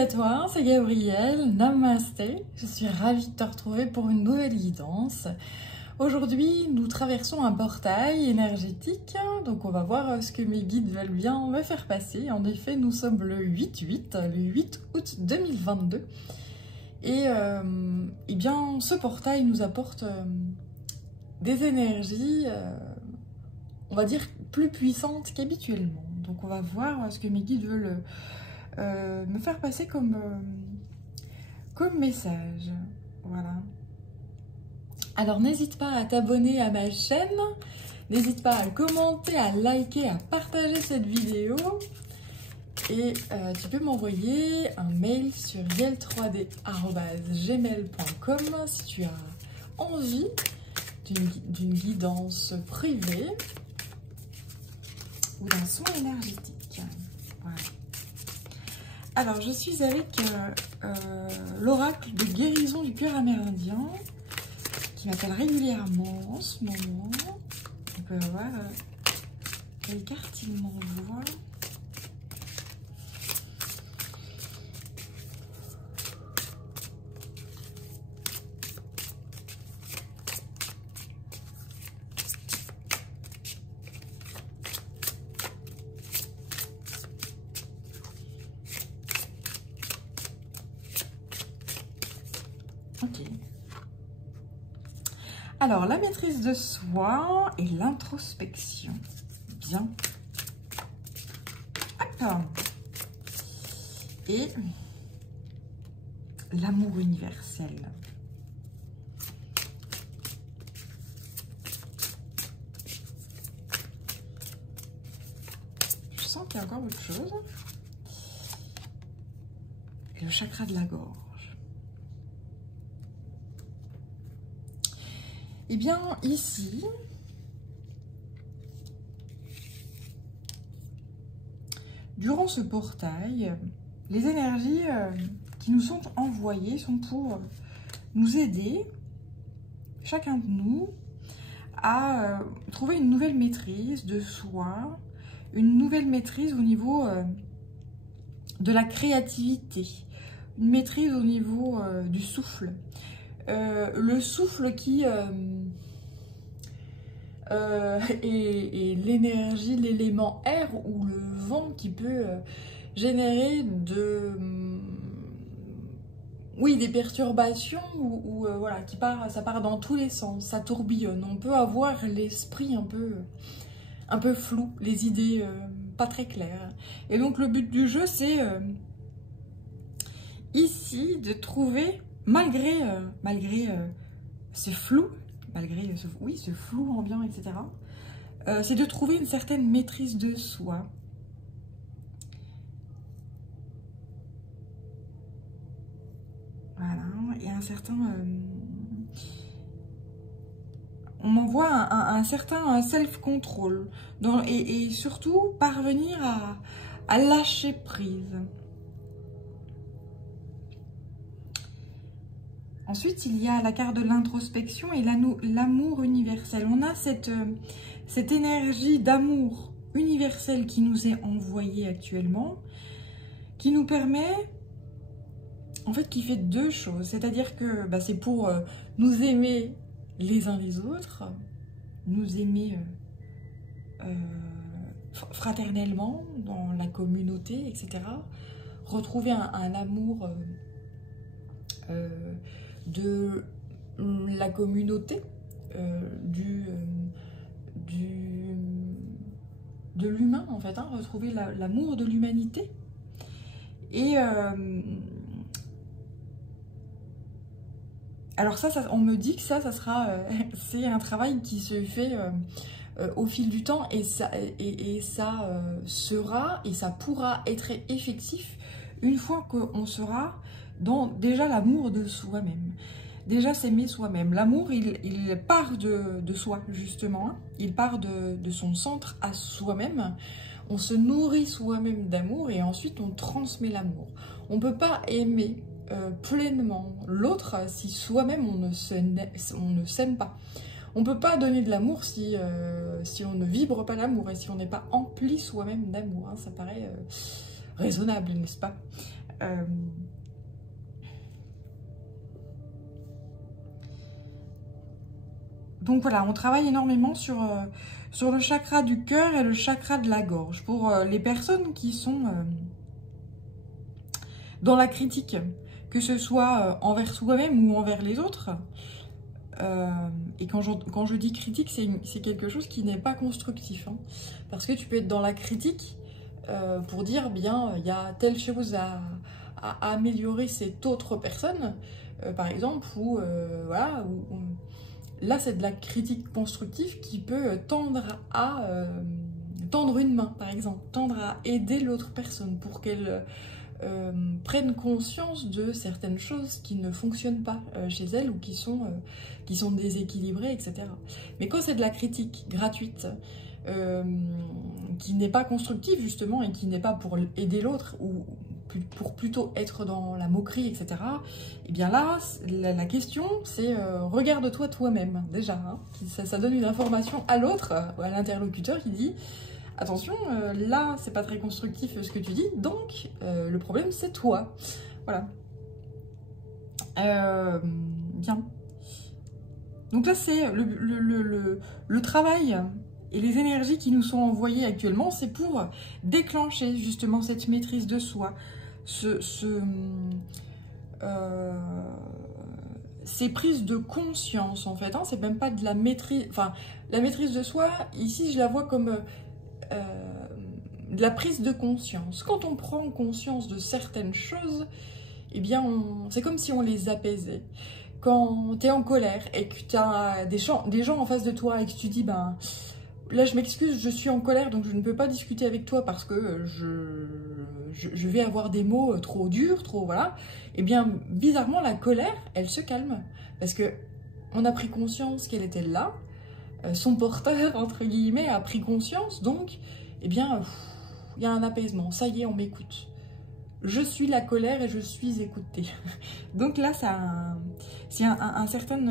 à toi, c'est Gabrielle, Namasté. Je suis ravie de te retrouver pour une nouvelle guidance. Aujourd'hui, nous traversons un portail énergétique, donc on va voir ce que mes guides veulent bien me faire passer. En effet, nous sommes le 8-8, le 8 août 2022. Et bien, ce portail nous apporte des énergies, on va dire, plus puissantes qu'habituellement. Donc on va voir ce que mes guides veulent me faire passer comme message. Voilà. Alors n'hésite pas à t'abonner à ma chaîne, n'hésite pas à commenter, à liker, à partager cette vidéo. Et tu peux m'envoyer un mail sur yel3d@gmail.com si tu as envie d'une guidance privée ou d'un soin énergétique. Voilà. Alors, je suis avec l'oracle de guérison du cœur amérindien qui m'appelle régulièrement en ce moment. On peut voir quelle carte il m'envoie. Ok. Alors, la maîtrise de soi et l'introspection. Bien. Hop. Et l'amour universel. Je sens qu'il y a encore autre chose. Et le chakra de la gorge. Eh bien, ici, durant ce portail, les énergies qui nous sont envoyées sont pour nous aider, chacun de nous, à trouver une nouvelle maîtrise de soi, une nouvelle maîtrise au niveau de la créativité, une maîtrise au niveau du souffle. Le souffle qui et l'énergie, l'élément air ou le vent qui peut générer des perturbations ou voilà, ça part dans tous les sens, ça tourbillonne. On peut avoir l'esprit un peu flou, les idées pas très claires. Et donc le but du jeu, c'est ici de trouver, malgré ce flou, ce flou ambiant, etc., c'est de trouver une certaine maîtrise de soi. Voilà, et un certain... on envoie un certain self-control, et surtout parvenir à lâcher prise. Ensuite, il y a la carte de l'introspection et l'amour universel. On a cette énergie d'amour universel qui nous est envoyée actuellement, qui nous permet, en fait, qui fait deux choses. C'est-à-dire que c'est pour nous aimer les uns les autres, nous aimer fraternellement dans la communauté, etc. Retrouver un amour de la communauté, de l'humain en fait, retrouver l'amour de l'humanité. Et alors ça, on me dit que ça sera, c'est un travail qui se fait au fil du temps, et ça sera et ça pourra être effectif une fois qu'on sera dans déjà l'amour de soi-même. Déjà s'aimer soi-même. L'amour, il part de soi, justement. Il part de son centre à soi-même. On se nourrit soi-même d'amour et ensuite on transmet l'amour. On ne peut pas aimer pleinement l'autre si soi-même on ne s'aime pas. On ne peut pas donner de l'amour si on ne vibre pas l'amour et si on n'est pas empli soi-même d'amour. Ça paraît raisonnable, n'est-ce pas? Donc voilà, on travaille énormément sur le chakra du cœur et le chakra de la gorge. Pour les personnes qui sont dans la critique, que ce soit envers soi-même ou envers les autres. Et quand je dis critique, c'est quelque chose qui n'est pas constructif. Hein, parce que tu peux être dans la critique pour dire, bien, il y a telle chose à améliorer cette autre personne, par exemple, ou voilà, là c'est de la critique constructive qui peut tendre à tendre une main, par exemple, tendre à aider l'autre personne pour qu'elle prennent conscience de certaines choses qui ne fonctionnent pas chez elles ou qui sont déséquilibrées, etc. Mais quand c'est de la critique gratuite, qui n'est pas constructive justement et qui n'est pas pour aider l'autre ou pour plutôt être dans la moquerie, etc. Et bien là, la question c'est regarde-toi toi-même déjà. Hein, ça donne une information à l'autre, à l'interlocuteur qui dit attention, là, c'est pas très constructif ce que tu dis, donc le problème, c'est toi. Voilà. Bien. Donc là, c'est le travail et les énergies qui nous sont envoyées actuellement, c'est pour déclencher justement cette maîtrise de soi, ces prises de conscience, en fait. Hein, c'est même pas de la maîtrise... Enfin, la maîtrise de soi, ici, je la vois comme... de la prise de conscience. Quand on prend conscience de certaines choses, eh bien, c'est comme si on les apaisait. Quand tu es en colère et que tu as des gens en face de toi et que tu dis, ben, là, je m'excuse, je suis en colère, donc je ne peux pas discuter avec toi parce que je vais avoir des mots trop durs, trop, voilà. Eh bien, bizarrement, la colère, elle se calme. Parce que on a pris conscience qu'elle était là, son porteur, entre guillemets, a pris conscience, donc, eh bien, il y a un apaisement. Ça y est, on m'écoute. Je suis la colère et je suis écoutée. Donc là, c'est un certain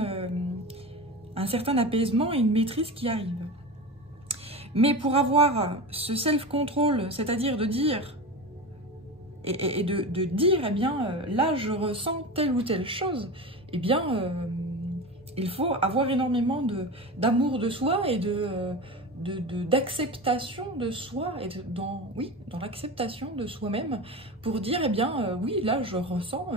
apaisement et une maîtrise qui arrive. Mais pour avoir ce self-control, c'est-à-dire de dire, et de dire, eh bien, là, je ressens telle ou telle chose, eh bien, il faut avoir énormément d'amour de soi et d'acceptation de soi, et dans l'acceptation de soi-même, pour dire, eh bien, oui, là, je ressens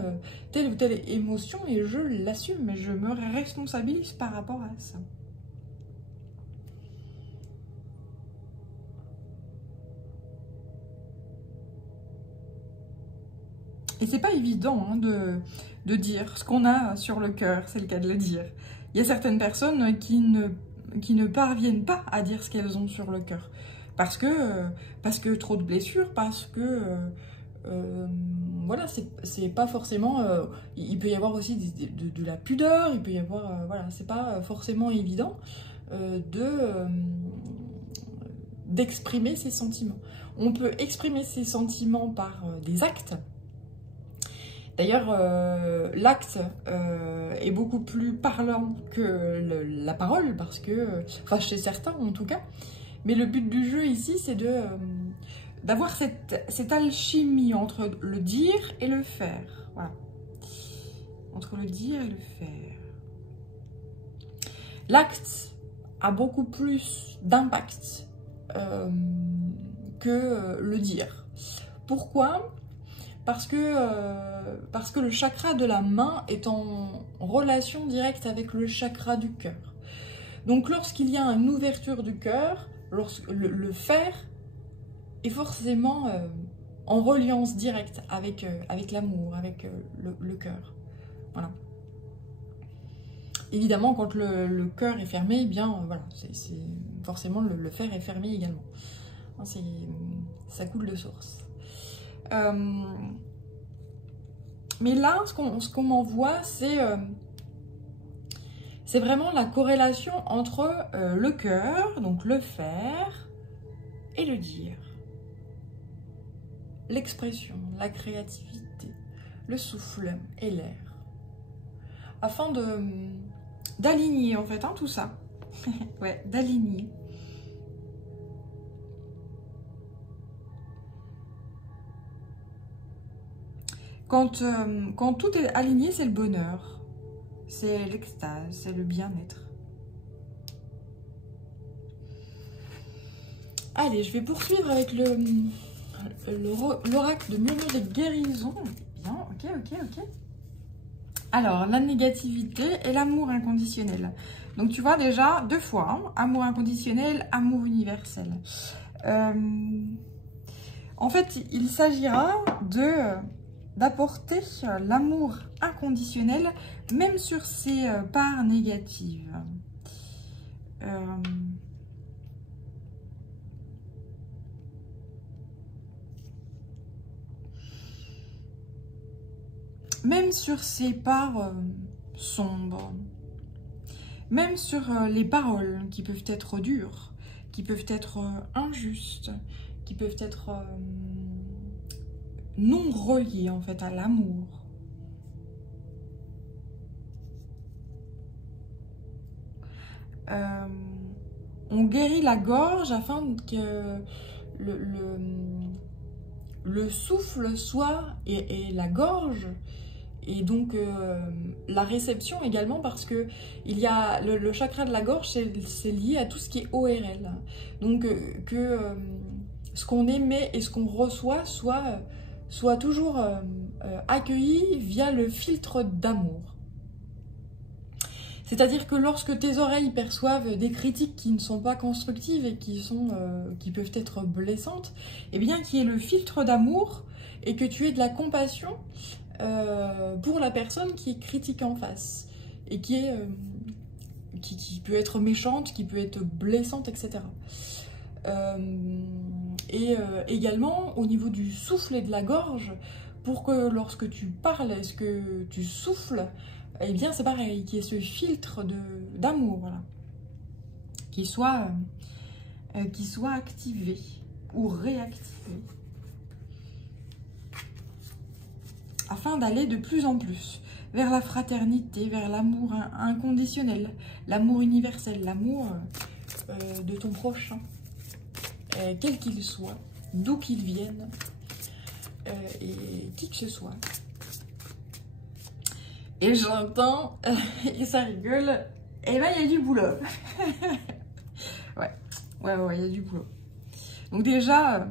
telle ou telle émotion et je l'assume, et je me responsabilise par rapport à ça. Et c'est pas évident hein, de dire ce qu'on a sur le cœur, c'est le cas de le dire. Il y a certaines personnes qui ne parviennent pas à dire ce qu'elles ont sur le cœur. Parce que trop de blessures, parce que... voilà, c'est pas forcément... il peut y avoir aussi de la pudeur, il peut y avoir... voilà, c'est pas forcément évident d'exprimer ses sentiments. On peut exprimer ses sentiments par des actes. D'ailleurs, l'acte est beaucoup plus parlant que la parole, parce que, enfin chez certains en tout cas, mais le but du jeu ici, c'est d'avoir cette alchimie entre le dire et le faire. Voilà. Entre le dire et le faire. L'acte a beaucoup plus d'impact que le dire. Pourquoi ? Parce que le chakra de la main est en relation directe avec le chakra du cœur. Donc lorsqu'il y a une ouverture du cœur, le faire est forcément en reliance directe avec l'amour, avec le cœur. Voilà. Évidemment, quand le cœur est fermé, eh bien voilà, forcément le fer est fermé également. Ça coule de source. Mais là, ce qu'on m'envoie, c'est vraiment la corrélation entre le cœur, donc le faire, et le dire. L'expression, la créativité, le souffle et l'air. Afin d'aligner en fait hein, tout ça. Ouais, d'aligner. Quand tout est aligné, c'est le bonheur, c'est l'extase, c'est le bien-être. Allez, je vais poursuivre avec l'oracle de murmure des guérisons. Bien, ok. Alors, la négativité et l'amour inconditionnel. Donc, tu vois déjà, 2 fois, hein, amour inconditionnel, amour universel. En fait, il s'agira d'apporter l'amour inconditionnel, même sur ses parts négatives. Même sur ses parts sombres, même sur les paroles qui peuvent être dures, qui peuvent être injustes, qui peuvent être non reliées en fait à l'amour. On guérit la gorge afin que le souffle soit et la gorge. Et donc, la réception également, parce que il y a le chakra de la gorge, c'est lié à tout ce qui est ORL. Donc, ce qu'on émet et ce qu'on reçoit soit toujours accueilli via le filtre d'amour. C'est-à-dire que lorsque tes oreilles perçoivent des critiques qui ne sont pas constructives et qui peuvent être blessantes, eh bien, qu'il y ait le filtre d'amour et que tu aies de la compassion pour la personne qui est critique en face et qui peut être méchante, qui peut être blessante, etc. Également au niveau du souffle et de la gorge, pour que lorsque tu parles, est-ce que tu souffles, eh bien c'est pareil, qu'il y ait ce filtre d'amour, voilà, qui soit activé ou réactivé, afin d'aller de plus en plus vers la fraternité, vers l'amour inconditionnel, l'amour universel, l'amour de ton prochain, quel qu'il soit, d'où qu'il vienne, et qui que ce soit. Et j'entends, et ça rigole, et ben il y a du boulot. ouais, il y a du boulot. Donc déjà...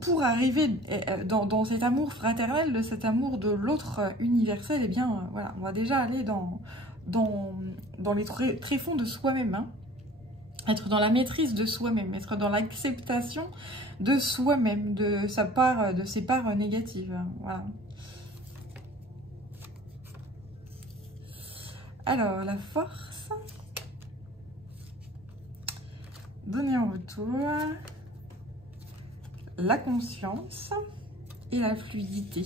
pour arriver dans cet amour fraternel, de cet amour de l'autre universel, eh bien, voilà, on va déjà aller dans les tréfonds de soi-même, hein. Être dans la maîtrise de soi-même, être dans l'acceptation de soi-même, de ses parts négatives, hein, voilà. Alors, la force, donner en retour la conscience et la fluidité.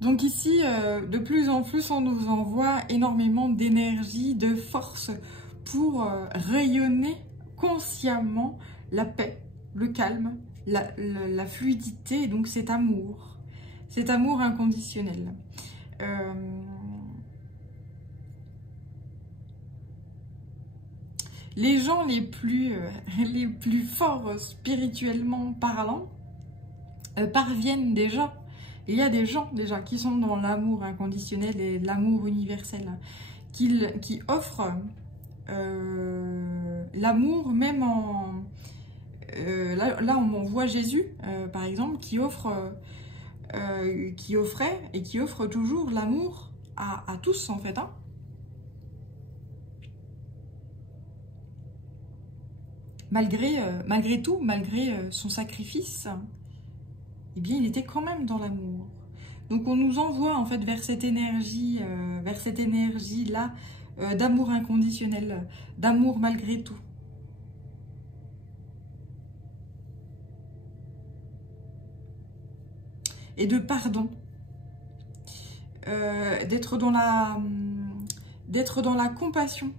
Donc ici, de plus en plus, on nous envoie énormément d'énergie, de force pour rayonner consciemment la paix, le calme, la fluidité, et donc cet amour inconditionnel. Les gens les plus forts spirituellement parlant parviennent déjà. Il y a des gens déjà qui sont dans l'amour inconditionnel et l'amour universel, qui offrent l'amour même en... là, on voit Jésus, par exemple, qui offrait et qui offre toujours l'amour à tous, en fait, hein. Malgré tout, malgré son sacrifice, eh bien, il était quand même dans l'amour. Donc, on nous envoie en fait vers cette énergie-là d'amour inconditionnel, d'amour malgré tout. Et de pardon. D'être dans la compassion,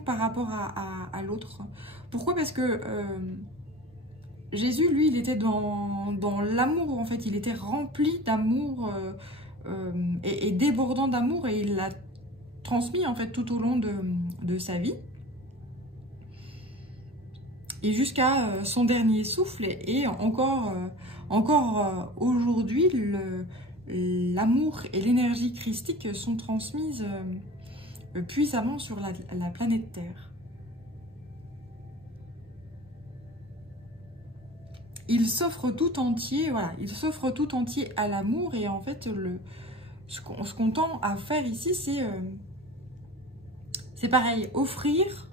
par rapport à l'autre. Pourquoi? Parce que Jésus, lui, il était dans l'amour, en fait. Il était rempli d'amour et débordant d'amour, et il l'a transmis, en fait, tout au long de sa vie. et jusqu'à son dernier souffle. Et encore, aujourd'hui, l'amour et l'énergie christique sont transmises puissamment sur la planète Terre. Il s'offre tout entier, voilà, il s'offre tout entier à l'amour. Et en fait, ce qu'on tend à faire ici, c'est pareil, offrir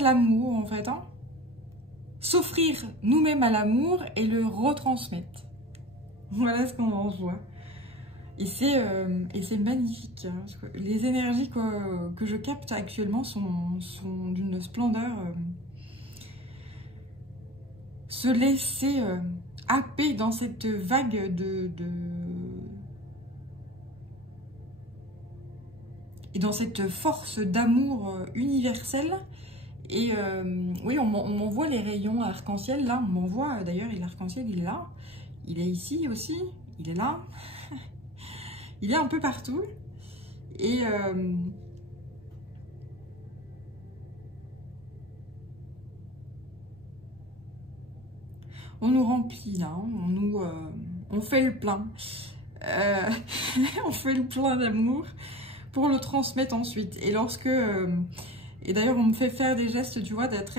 l'amour, en fait, hein. S'offrir nous-mêmes à l'amour et le retransmettre. Voilà ce qu'on en voit. Et c'est magnifique, hein, parce que les énergies que je capte actuellement sont d'une splendeur. Se laisser happer dans cette vague et dans cette force d'amour universelle. Et oui, on m'envoie les rayons arc-en-ciel, là, on m'envoie, d'ailleurs, l'arc-en-ciel, il est là, il est ici aussi, il est là, il est un peu partout. Et on nous remplit, là, hein, on fait le plein. On fait le plein d'amour pour le transmettre ensuite. Et lorsque... et d'ailleurs, on me fait faire des gestes, tu vois, d'être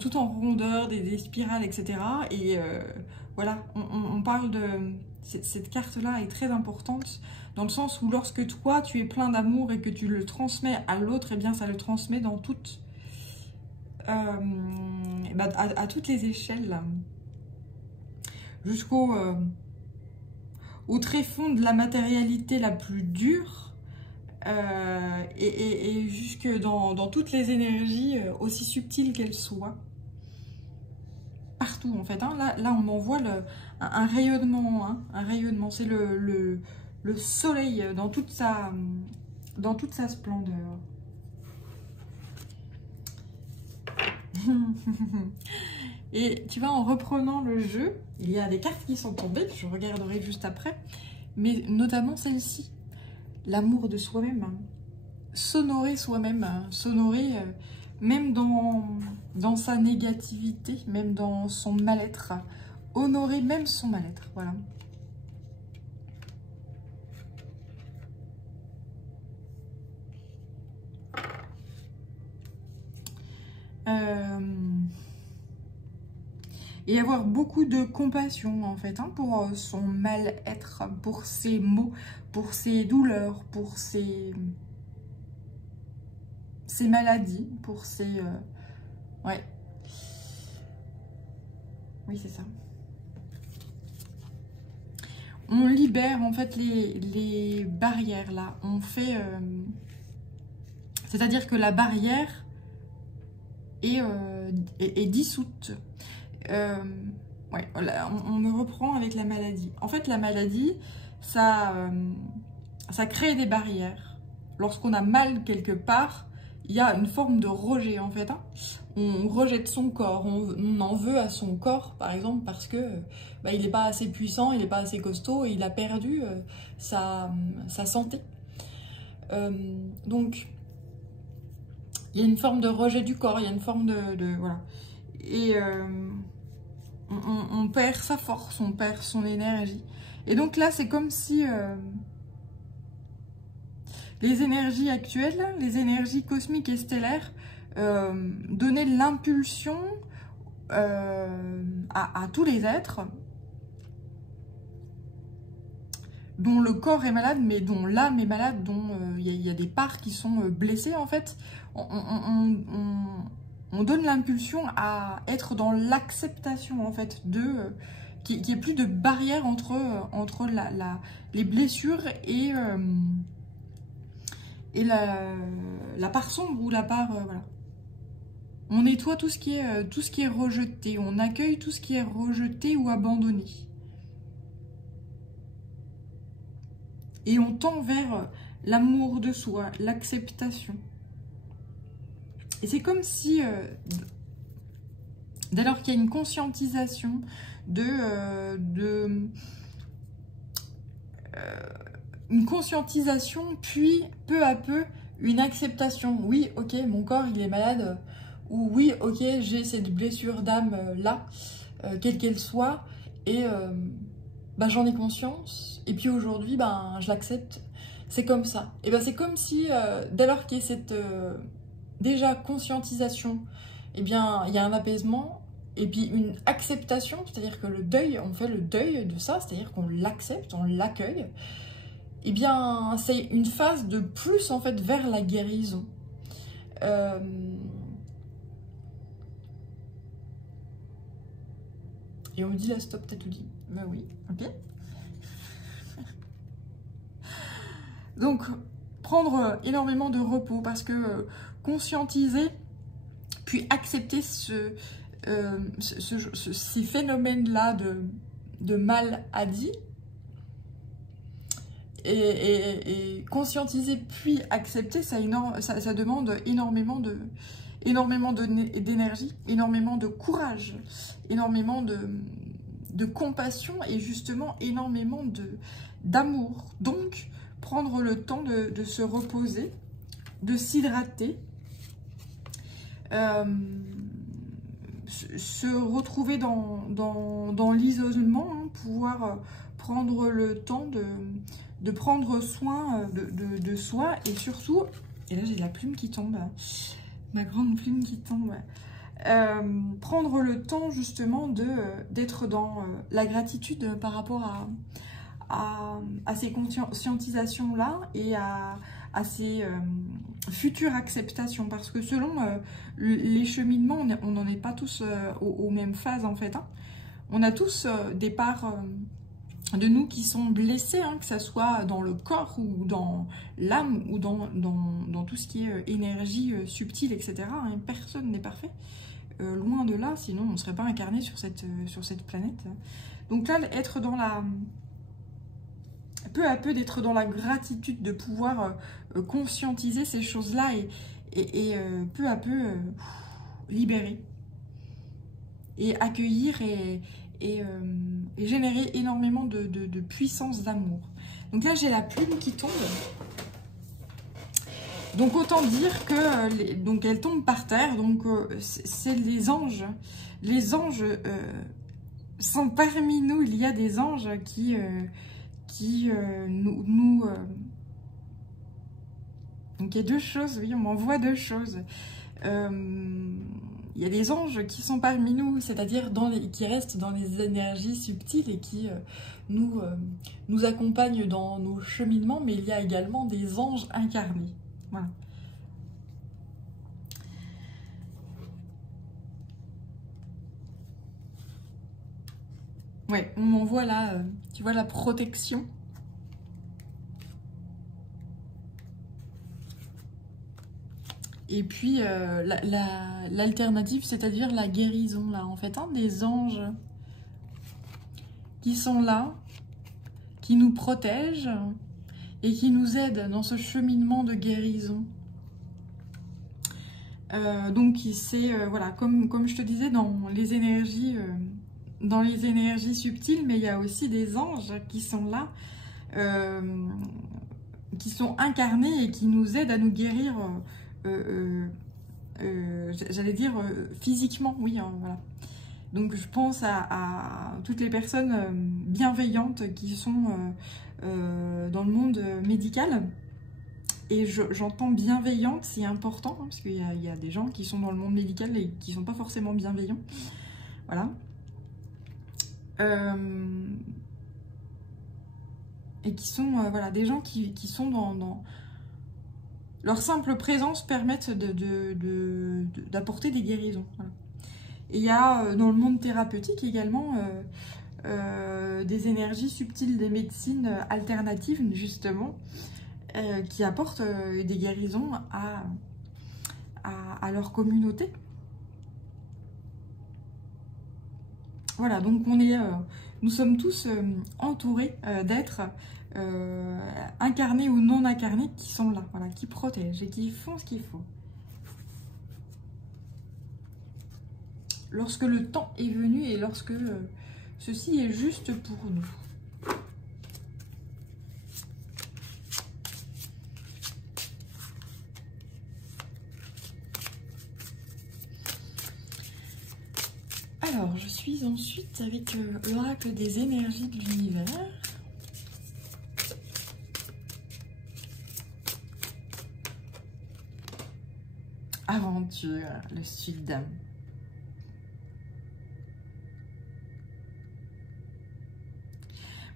tout en rondeur, des spirales, etc. Et voilà, on parle de... Cette carte-là est très importante dans le sens où lorsque toi, tu es plein d'amour et que tu le transmets à l'autre, eh bien, ça le transmet dans toutes... à toutes les échelles, jusqu'au au tréfonds de la matérialité la plus dure, et jusque dans toutes les énergies aussi subtiles qu'elles soient, partout en fait, hein. Là on m'envoie un rayonnement, hein, un rayonnement, c'est le soleil dans toute sa splendeur. Et tu vois, en reprenant le jeu, il y a des cartes qui sont tombées, je regarderai juste après, mais notamment celle-ci, l'amour de soi-même, hein. S'honorer soi-même, hein. S'honorer même dans sa négativité, même dans son mal-être, honorer même son mal-être, voilà. Et avoir beaucoup de compassion en fait, hein, pour son mal-être, pour ses maux, pour ses douleurs, pour ses maladies, pour ses... ouais. Oui, c'est ça. On libère en fait les barrières là. On fait... c'est-à-dire que la barrière est dissoute. Ouais, on me reprend avec la maladie. En fait, la maladie, ça crée des barrières. Lorsqu'on a mal quelque part, il y a une forme de rejet, en fait, hein. On rejette son corps, on en veut à son corps, par exemple, parce que il n'est pas assez puissant, il n'est pas assez costaud, et il a perdu sa santé. Donc, il y a une forme de rejet du corps, il y a une forme de voilà. Et... on perd sa force, on perd son énergie. Et donc là, c'est comme si les énergies actuelles, les énergies cosmiques et stellaires, donnaient l'impulsion à tous les êtres dont le corps est malade, mais dont l'âme est malade, dont il y a des parts qui sont blessées, en fait. On donne l'impulsion à être dans l'acceptation, en fait, qu'il n'y ait plus de barrière entre les blessures et la part sombre ou la part... voilà. On nettoie tout ce qui est rejeté, on accueille tout ce qui est rejeté ou abandonné. Et on tend vers l'amour de soi, l'acceptation. Et c'est comme si, dès lors qu'il y a une conscientisation une conscientisation, puis peu à peu une acceptation. Oui, ok, mon corps il est malade, ou oui, ok, j'ai cette blessure d'âme là, quelle qu'elle soit, et bah, j'en ai conscience, et puis aujourd'hui, ben, je l'accepte, c'est comme ça. Et ben, c'est comme si, dès lors qu'il y a cette déjà conscientisation, eh bien, il y a un apaisement, et puis une acceptation, c'est-à-dire que le deuil, on fait le deuil de ça, c'est-à-dire qu'on l'accepte, on l'accueille, eh bien, c'est une phase de plus, en fait, vers la guérison. Et on me dit, là, stop, t'as tout dit. Ben oui, ok. Donc, prendre énormément de repos, parce que conscientiser, puis accepter ces phénomènes-là de maladie, et conscientiser puis accepter, ça demande énormément d'énergie, énormément de courage, énormément de compassion et justement énormément d'amour. Donc, prendre le temps de se reposer, de s'hydrater, se retrouver dans l'isolement, hein, pouvoir prendre le temps de prendre soin de soi, et surtout, et là j'ai la plume qui tombe, ma grande plume qui tombe, prendre le temps justement d'être dans la gratitude par rapport à ces conscientisations-là et à ces futures acceptations, parce que selon les cheminements, on n'en est pas tous aux mêmes phases en fait, hein. On a tous des parts de nous qui sont blessés, hein, que ce soit dans le corps ou dans l'âme ou dans tout ce qui est énergie subtile, etc. Hein. Personne n'est parfait, loin de là, sinon on ne serait pas incarné sur cette planète. Donc là, être dans la... peu à peu, d'être dans la gratitude, de pouvoir conscientiser ces choses-là et peu à peu libérer et accueillir et générer énormément de puissance d'amour. Donc là, j'ai la plume qui tombe. Donc autant dire que donc elle tombe par terre. Donc c'est les anges. Les anges sont parmi nous. Il y a des anges qui donc il y a deux choses. Oui, on m'envoie deux choses. Il y a des anges qui sont parmi nous, c'est-à-dire qui restent dans les énergies subtiles et qui nous accompagnent dans nos cheminements, mais il y a également des anges incarnés. Voilà. Ouais, on m'envoie là, tu vois, la protection. Et puis, l'alternative, c'est-à-dire la guérison, là, en fait, hein, des anges qui sont là, qui nous protègent et qui nous aident dans ce cheminement de guérison. Donc, c'est, voilà, comme je te disais, dans les énergies subtiles, mais il y a aussi des anges qui sont là, qui sont incarnés et qui nous aident à nous guérir, j'allais dire physiquement, oui, hein, voilà. Donc je pense à toutes les personnes bienveillantes qui sont dans le monde médical. Et j'entends bienveillante, c'est important, hein, parce qu'il y a des gens qui sont dans le monde médical et qui ne sont pas forcément bienveillants. Voilà. Et qui sont voilà, des gens qui sont dans... Leur simple présence permettent d'apporter des guérisons. Voilà. Et il y a dans le monde thérapeutique également des énergies subtiles, des médecines alternatives, justement, qui apportent des guérisons à leur communauté. Voilà, donc nous sommes tous entourés d'êtres incarnés ou non incarnés qui sont là, voilà, qui protègent et qui font ce qu'il faut. Lorsque le temps est venu et lorsque ceci est juste pour nous. finalise ensuite avec l'oracle des énergies de l'univers. Aventure, le sud.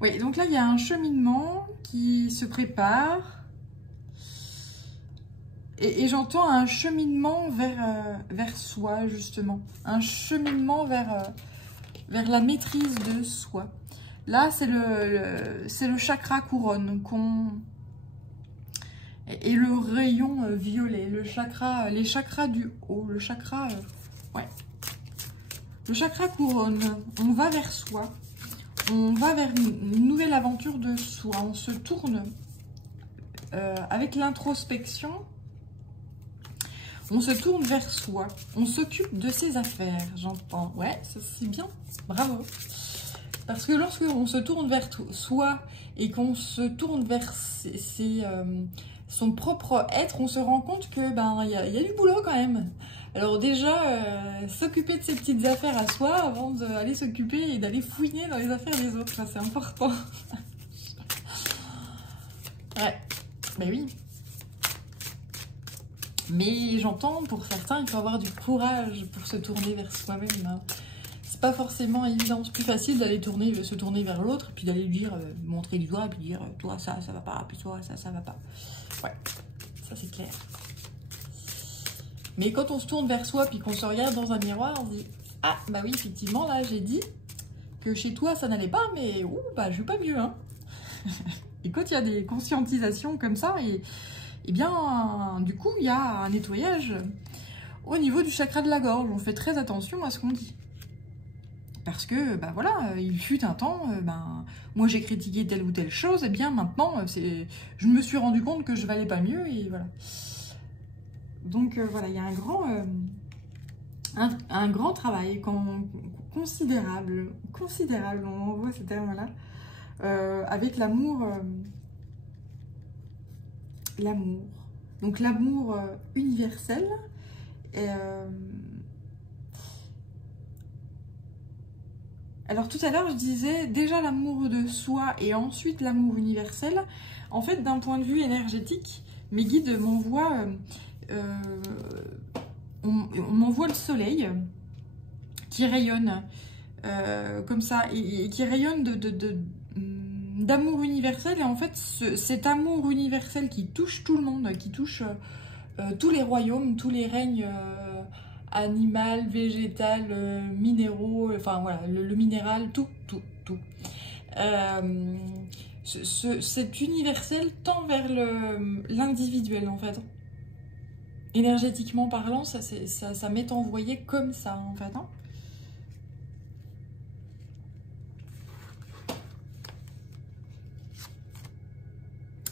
Oui, donc là, il y a un cheminement qui se prépare. Et j'entends un cheminement vers soi, justement. Un cheminement vers la maîtrise de soi. Là, c'est le chakra couronne et le rayon violet, les chakras du haut, le chakra couronne. On va vers soi, on va vers une nouvelle aventure de soi. On se tourne avec l'introspection. On se tourne vers soi, on s'occupe de ses affaires, j'entends. Ouais, ça c'est bien, bravo. Parce que lorsque on se tourne vers soi et qu'on se tourne vers son propre être, on se rend compte que y a du boulot quand même. Alors déjà, s'occuper de ses petites affaires à soi avant d'aller s'occuper et d'aller fouiner dans les affaires des autres, ça c'est important. Ouais, mais oui. Mais j'entends, pour certains, il faut avoir du courage pour se tourner vers soi-même. C'est pas forcément évident. C'est plus facile d'aller se tourner vers l'autre, puis d'aller lui dire, montrer du doigt, puis dire, toi, ça va pas, puis toi, ça va pas. Ouais, ça c'est clair. Mais quand on se tourne vers soi, puis qu'on se regarde dans un miroir, on se dit, ah, bah oui, effectivement, là, j'ai dit que chez toi, ça n'allait pas, mais, je vais pas mieux, hein. Et quand il y a des conscientisations comme ça, et bien, du coup, il y a un nettoyage au niveau du chakra de la gorge. On fait très attention à ce qu'on dit. Parce que, voilà, il fut un temps, moi j'ai critiqué telle ou telle chose, et bien maintenant, je me suis rendu compte que je valais pas mieux, et voilà. Donc voilà, il y a un grand travail considérable, on envoie ce terme-là, avec l'amour. L'amour. Donc l'amour universel. Alors tout à l'heure je disais déjà l'amour de soi et ensuite l'amour universel. En fait, d'un point de vue énergétique, mes guides m'envoient on m'envoie le soleil qui rayonne comme ça et qui rayonne d'amour universel. Et en fait, cet amour universel qui touche tout le monde, qui touche tous les royaumes, tous les règnes animal, végétal, minéraux, enfin voilà, le minéral, tout. C'est universel tend vers l'individuel en fait. Énergétiquement parlant, ça m'est envoyé comme ça en fait. Hein.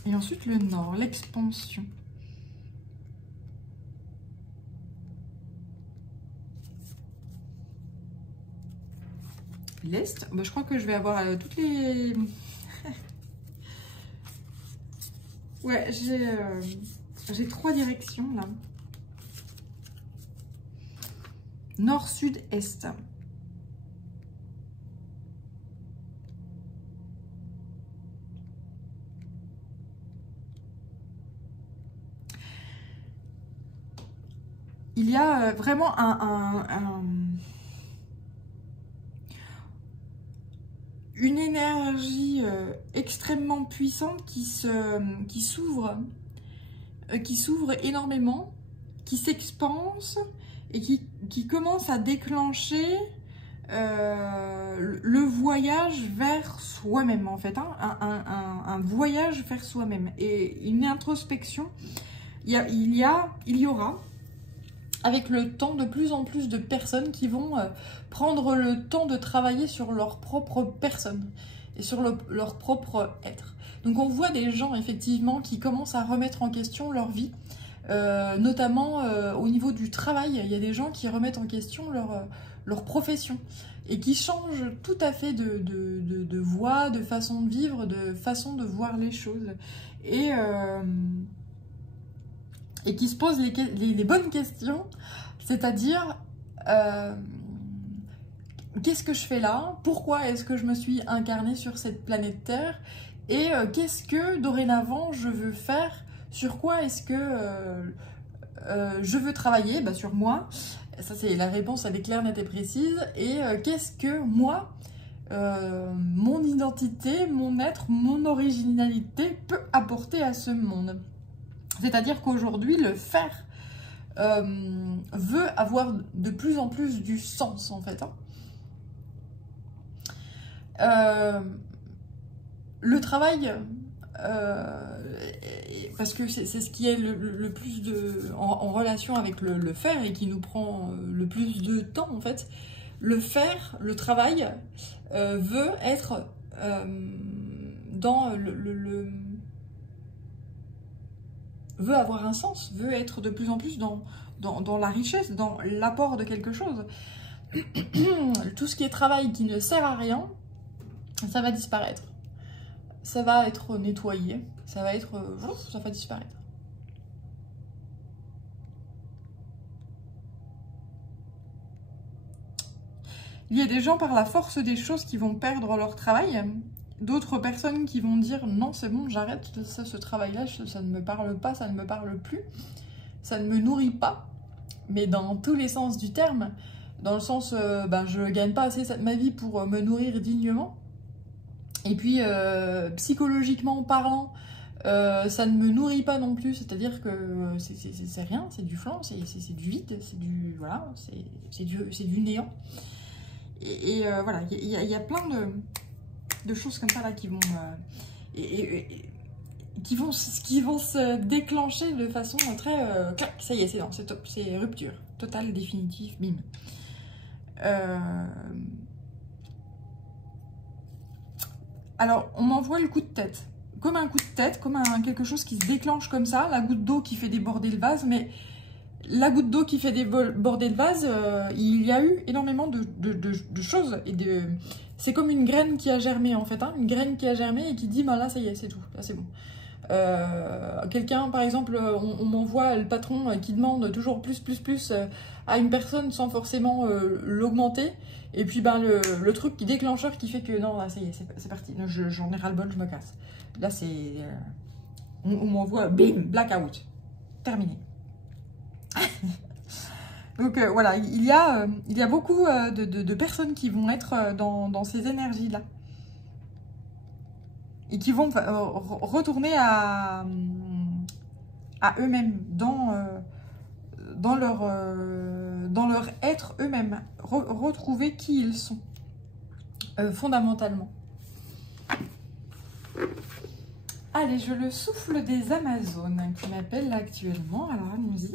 Et ensuite le nord, l'expansion. L'est, je crois que je vais avoir toutes les... ouais, j'ai 3 directions là. Nord, sud, est. Il y a vraiment une énergie extrêmement puissante qui s'ouvre énormément, qui s'expanse et qui commence à déclencher le voyage vers soi-même en fait, hein, un voyage vers soi-même et une introspection. Il y aura avec le temps de plus en plus de personnes qui vont prendre le temps de travailler sur leur propre personne et sur leur propre être. Donc on voit des gens effectivement qui commencent à remettre en question leur vie, notamment au niveau du travail. Il y a des gens qui remettent en question leur profession et qui changent tout à fait de voie, de façon de vivre, de façon de voir les choses. Et qui se posent les bonnes questions, c'est-à-dire qu'est-ce que je fais là? Pourquoi est-ce que je me suis incarnée sur cette planète Terre? Et qu'est-ce que dorénavant je veux faire? Sur quoi est-ce que je veux travailler? Bah, sur moi. Ça, c'est la réponse, elle est claire, nette et précise. Et qu'est-ce que moi, mon identité, mon être, mon originalité peut apporter à ce monde? C'est-à-dire qu'aujourd'hui, le faire veut avoir de plus en plus du sens, en fait. Le travail, parce que c'est ce qui est le plus en relation avec le faire et qui nous prend le plus de temps, en fait. Le faire, le travail, veut être dans veut avoir un sens, veut être de plus en plus dans la richesse, dans l'apport de quelque chose. Tout ce qui est travail qui ne sert à rien, ça va disparaître. Ça va être nettoyé, ça va disparaître. Il y a des gens par la force des choses qui vont perdre leur travail, d'autres personnes qui vont dire non c'est bon j'arrête, ce travail-là ça ne me parle pas, ça ne me parle plus, ça ne me nourrit pas, mais dans tous les sens du terme, dans le sens je ne gagne pas assez de ma vie pour me nourrir dignement, et puis psychologiquement parlant, ça ne me nourrit pas non plus, c'est-à-dire que c'est rien, c'est du flanc, c'est du vide, c'est du, voilà, c'est du néant. Et voilà, il y a plein de choses comme ça là qui vont qui vont se déclencher de façon très clac, ça y est, c'est non, c'est top, c'est rupture totale, définitive, bim. Alors on m'envoie le coup de tête, comme un coup de tête, comme quelque chose qui se déclenche comme ça, la goutte d'eau qui fait déborder le vase, mais la goutte d'eau qui fait déborder le vase, il y a eu énormément de choses. C'est comme une graine qui a germé en fait, hein, une graine qui a germé et qui dit bah là ça y est, c'est tout, là c'est bon. Quelqu'un par exemple, on m'envoie le patron qui demande toujours plus à une personne sans forcément l'augmenter. Et puis ben, le truc qui déclencheur qui fait que non, là ça y est, c'est parti, j'en ai ras-le-bol, je me casse. Là c'est... on m'envoie, bim, blackout, terminé. Donc voilà, il y a beaucoup de personnes qui vont être dans ces énergies-là. Et qui vont retourner à eux-mêmes, dans leur être eux-mêmes. Retrouver qui ils sont, fondamentalement. Allez, je le souffle des Amazones qui m'appellent actuellement, alors allons-y.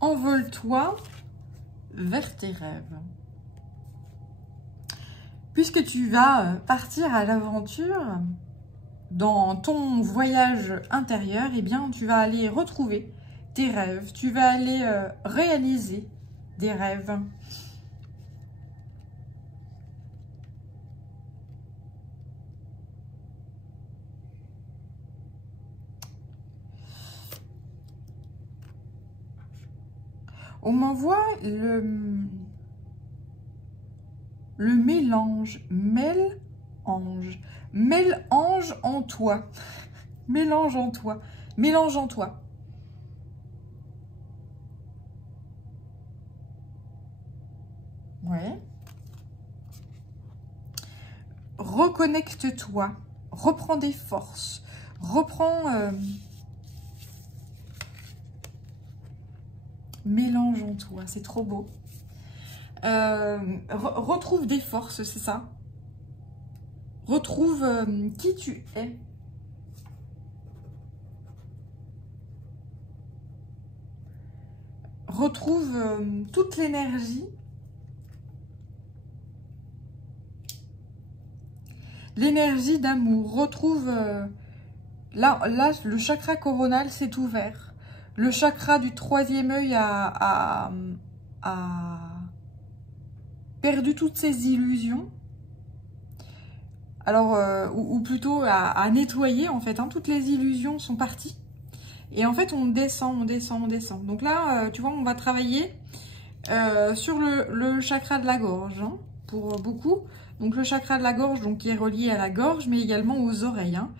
Envole-toi vers tes rêves. Puisque tu vas partir à l'aventure, dans ton voyage intérieur, eh bien, tu vas aller retrouver tes rêves. Tu vas aller réaliser des rêves. On m'envoie le mélange, mêle-ange. Mêle-ange en toi. Mélange en toi. Mélange en toi. Ouais. Reconnecte-toi. Reprends des forces. Reprends... mélange en toi, c'est trop beau. Retrouve des forces, c'est ça. Retrouve qui tu es. Retrouve toute l'énergie. L'énergie d'amour. Retrouve... là, le chakra coronal s'est ouvert. Le chakra du troisième œil a perdu toutes ses illusions. Alors, ou plutôt à nettoyer en fait. Hein, toutes les illusions sont parties. Et en fait, on descend, on descend, on descend. Donc là, tu vois, on va travailler sur le chakra de la gorge, hein, pour beaucoup. Donc le chakra de la gorge, donc, qui est relié à la gorge, mais également aux oreilles. Hein.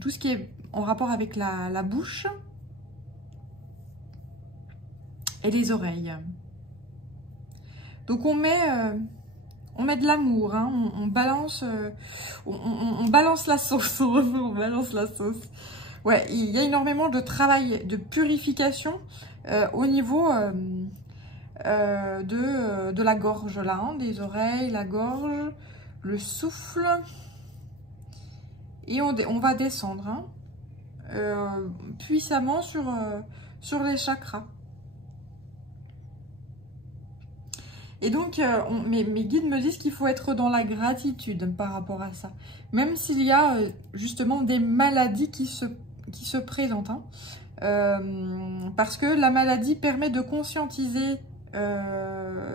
Tout ce qui est en rapport avec la bouche et les oreilles. Donc on met de l'amour, hein, on balance la sauce, on balance la sauce. Ouais, il y a énormément de travail de purification au niveau de la gorge, là, hein, des oreilles, la gorge, le souffle. Et on va descendre hein, puissamment sur les chakras. Et donc, mes guides me disent qu'il faut être dans la gratitude par rapport à ça. Même s'il y a justement des maladies qui se présentent. Hein. Parce que la maladie permet de conscientiser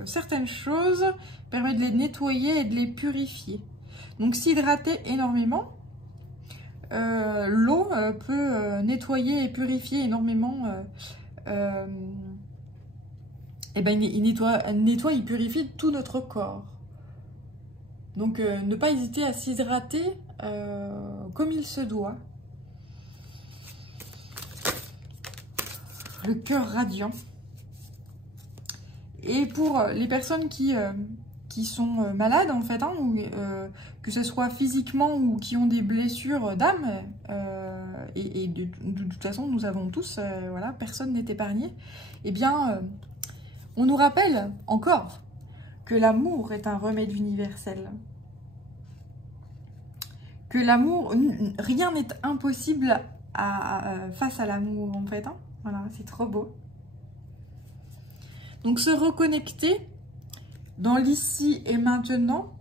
certaines choses, permet de les nettoyer et de les purifier. Donc s'hydrater énormément, l'eau peut nettoyer et purifier énormément. Et ben, il nettoie, il purifie tout notre corps. Donc ne pas hésiter à s'hydrater comme il se doit. Le cœur radiant. Et pour les personnes qui sont malades en fait, hein, ou, que ce soit physiquement ou qui ont des blessures d'âme, et de toute façon nous avons tous, voilà, personne n'est épargné, eh bien on nous rappelle encore que l'amour est un remède universel. Que l'amour, rien n'est impossible face à l'amour en fait, hein. Voilà, c'est trop beau. Donc se reconnecter dans l'ici et maintenant,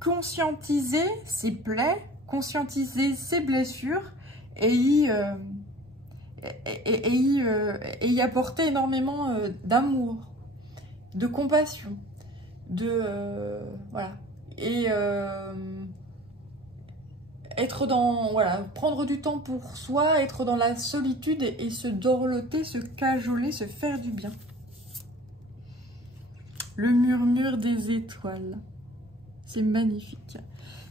conscientiser ses plaies, conscientiser ses blessures et y apporter énormément d'amour, de compassion, voilà, et être dans, voilà, prendre du temps pour soi, être dans la solitude et se dorloter, se cajoler, se faire du bien. Le murmure des étoiles, c'est magnifique.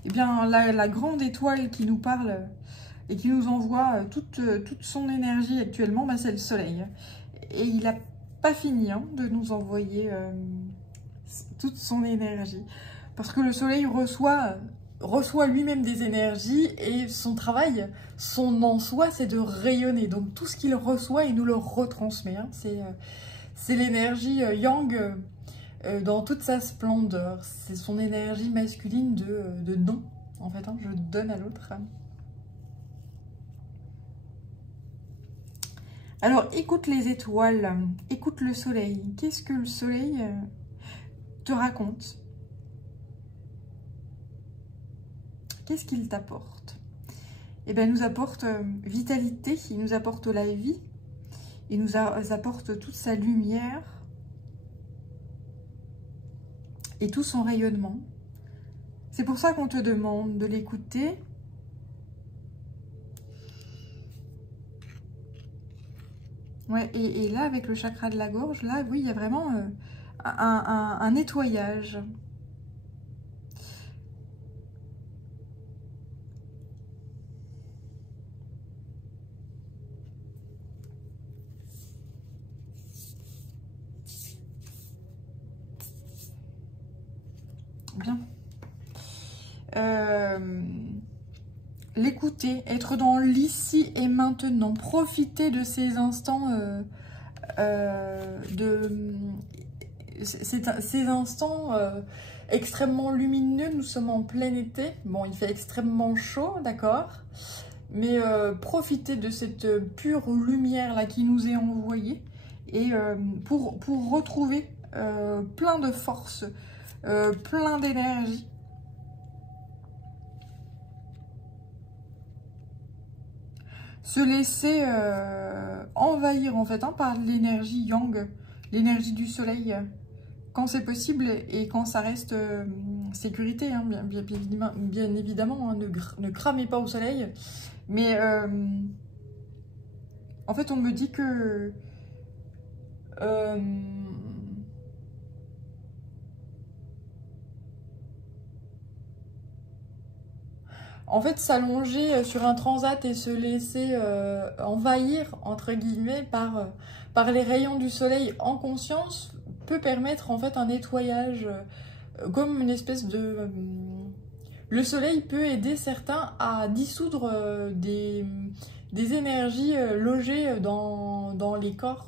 Eh bien, la grande étoile qui nous parle et qui nous envoie toute son énergie actuellement, bah, c'est le soleil. Et il n'a pas fini hein, de nous envoyer toute son énergie. Parce que le soleil reçoit lui-même des énergies et son travail, son en soi, c'est de rayonner. Donc tout ce qu'il reçoit, il nous le retransmet. Hein. C'est l'énergie yang dans toute sa splendeur. C'est son énergie masculine de don, en fait. Hein. Je donne à l'autre. Alors, écoute les étoiles, écoute le soleil. Qu'est-ce que le soleil te raconte? Qu'est-ce qu'il t'apporte? Eh bien, il nous apporte vitalité, il nous apporte la vie, il nous apporte toute sa lumière et tout son rayonnement. C'est pour ça qu'on te demande de l'écouter. Ouais, et là, avec le chakra de la gorge, là, oui, il y a vraiment un nettoyage. Bien. L'écouter, être dans l'ici et maintenant, profiter de ces instants, ces instants extrêmement lumineux. Nous sommes en plein été, bon il fait extrêmement chaud, d'accord, mais profiter de cette pure lumière là qui nous est envoyée et pour retrouver plein de force, plein d'énergie. Se laisser envahir en fait hein, par l'énergie yang, l'énergie du soleil, quand c'est possible et quand ça reste sécurité, hein, bien évidemment, hein, ne cramez pas au soleil, mais En fait, on me dit que... en fait, s'allonger sur un transat et se laisser envahir, entre guillemets, par les rayons du soleil en conscience peut permettre en fait un nettoyage, comme une espèce de... le soleil peut aider certains à dissoudre des énergies logées dans les corps.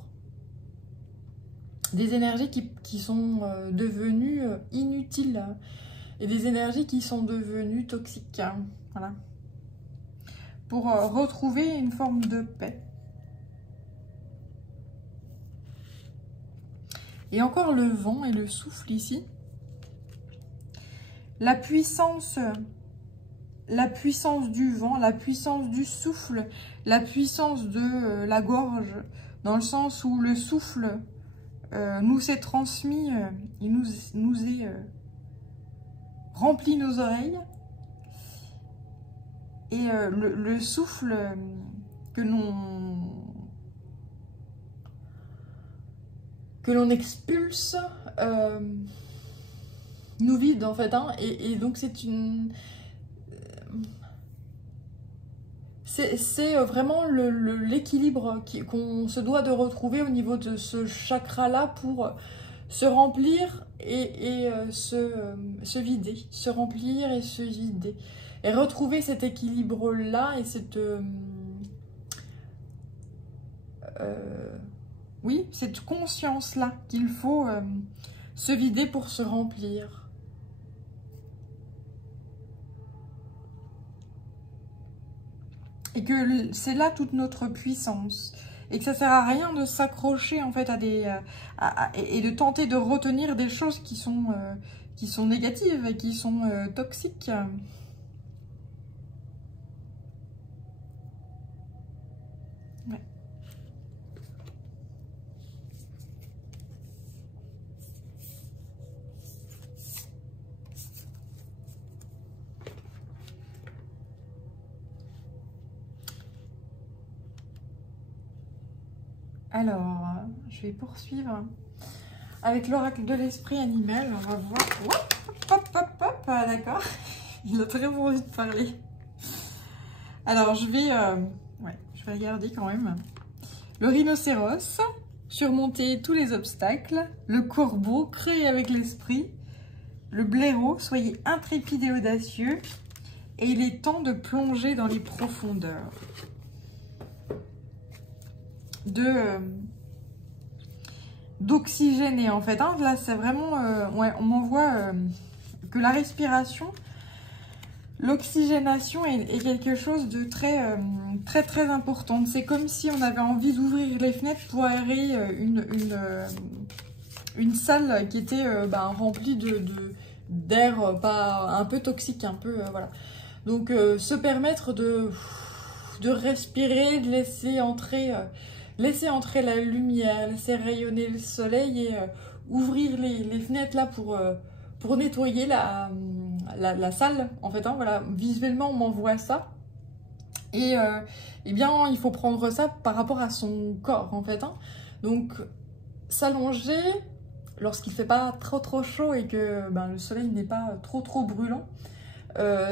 Des énergies qui sont devenues inutiles et des énergies qui sont devenues toxiques. Voilà. Pour retrouver une forme de paix. Et encore le vent et le souffle ici. La puissance du vent, la puissance du souffle, la puissance de la gorge, dans le sens où le souffle nous est transmis, il nous est rempli nos oreilles. Et le souffle que l'on expulse nous vide en fait. Hein, et donc c'est une... C'est vraiment l'équilibre qu'on se doit de retrouver au niveau de ce chakra-là pour se remplir et se vider. Se remplir et se vider. Et retrouver cet équilibre-là et cette... oui, cette conscience-là qu'il faut se vider pour se remplir. Et que c'est là toute notre puissance. Et que ça sert à rien de s'accrocher en fait à des... et de tenter de retenir des choses qui sont négatives et qui sont toxiques. Ouais. Alors, je vais poursuivre avec l'oracle de l'esprit animal. On va voir. Hop, hop, hop, hop. Ah, d'accord. Il a très envie de parler. Alors, je vais regarder quand même. Le rhinocéros, surmonter tous les obstacles. Le corbeau, créer avec l'esprit. Le blaireau, soyez intrépide et audacieux. Et il est temps de plonger dans les profondeurs. D'oxygéner en fait. Hein. Là, c'est vraiment... ouais, on m'envoie que la respiration, l'oxygénation est quelque chose de très, très important. C'est comme si on avait envie d'ouvrir les fenêtres pour aérer une salle qui était remplie d'air un peu toxique, un peu... voilà. Donc, se permettre de respirer, de laisser entrer la lumière, laisser rayonner le soleil et ouvrir les fenêtres là pour nettoyer la salle, en fait. Hein, voilà. Visuellement, on m'envoie ça. Et eh bien, il faut prendre ça par rapport à son corps, en fait. Hein. Donc, s'allonger lorsqu'il ne fait pas trop chaud et que le soleil n'est pas trop brûlant.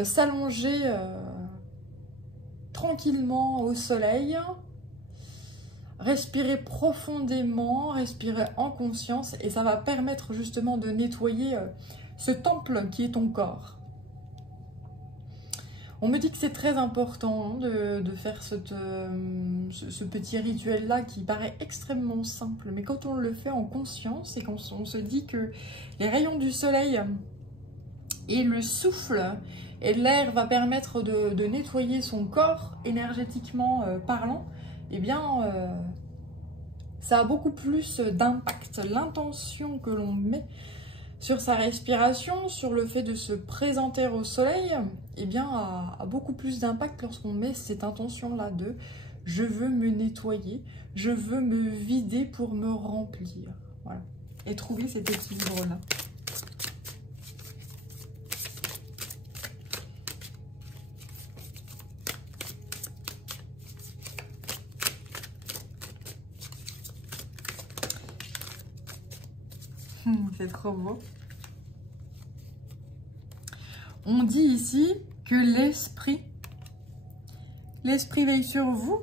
S'allonger tranquillement au soleil, respirer profondément, respirer en conscience et ça va permettre justement de nettoyer ce temple qui est ton corps. On me dit que c'est très important de faire ce petit rituel-là qui paraît extrêmement simple, mais quand on le fait en conscience et qu'on se dit que les rayons du soleil et le souffle et l'air va permettre de nettoyer son corps énergétiquement parlant, eh bien, ça a beaucoup plus d'impact. L'intention que l'on met sur sa respiration, sur le fait de se présenter au soleil, eh bien, a beaucoup plus d'impact lorsqu'on met cette intention-là de « je veux me nettoyer, je veux me vider pour me remplir ». Voilà. Et trouver cet équilibre-là. C'est trop beau. On dit ici que l'esprit veille sur vous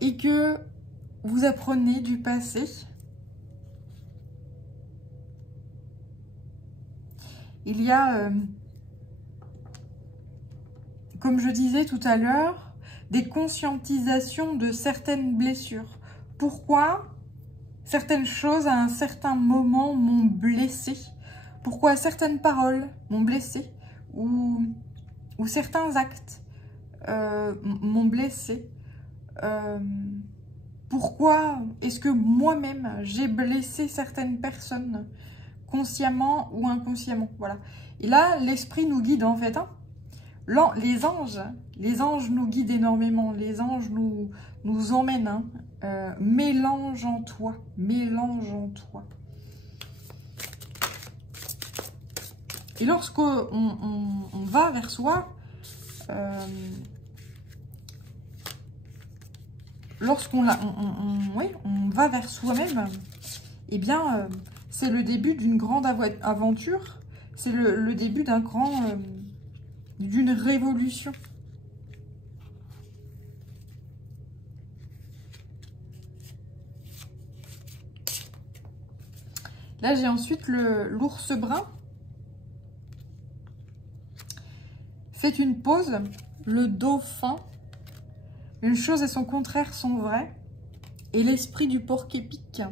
et que vous apprenez du passé. Il y a, comme je disais tout à l'heure, des conscientisations de certaines blessures. Pourquoi certaines choses à un certain moment m'ont blessé? Pourquoi certaines paroles m'ont blessé? Ou certains actes m'ont blessé? Pourquoi est-ce que moi-même j'ai blessé certaines personnes, consciemment ou inconsciemment? Voilà. Et là, l'esprit nous guide en fait. Hein. Les anges nous guident énormément. Les anges nous emmènent. Hein. Mélange en toi. Mélange en toi. Et lorsqu'on va vers soi, lorsqu'on va vers soi-même, eh bien, c'est le début d'une grande aventure. C'est le début d'une révolution. Là, j'ai ensuite l'ours brun. Faites une pause. Le dauphin. Une chose et son contraire sont vrais. Et l'esprit du porc-épic.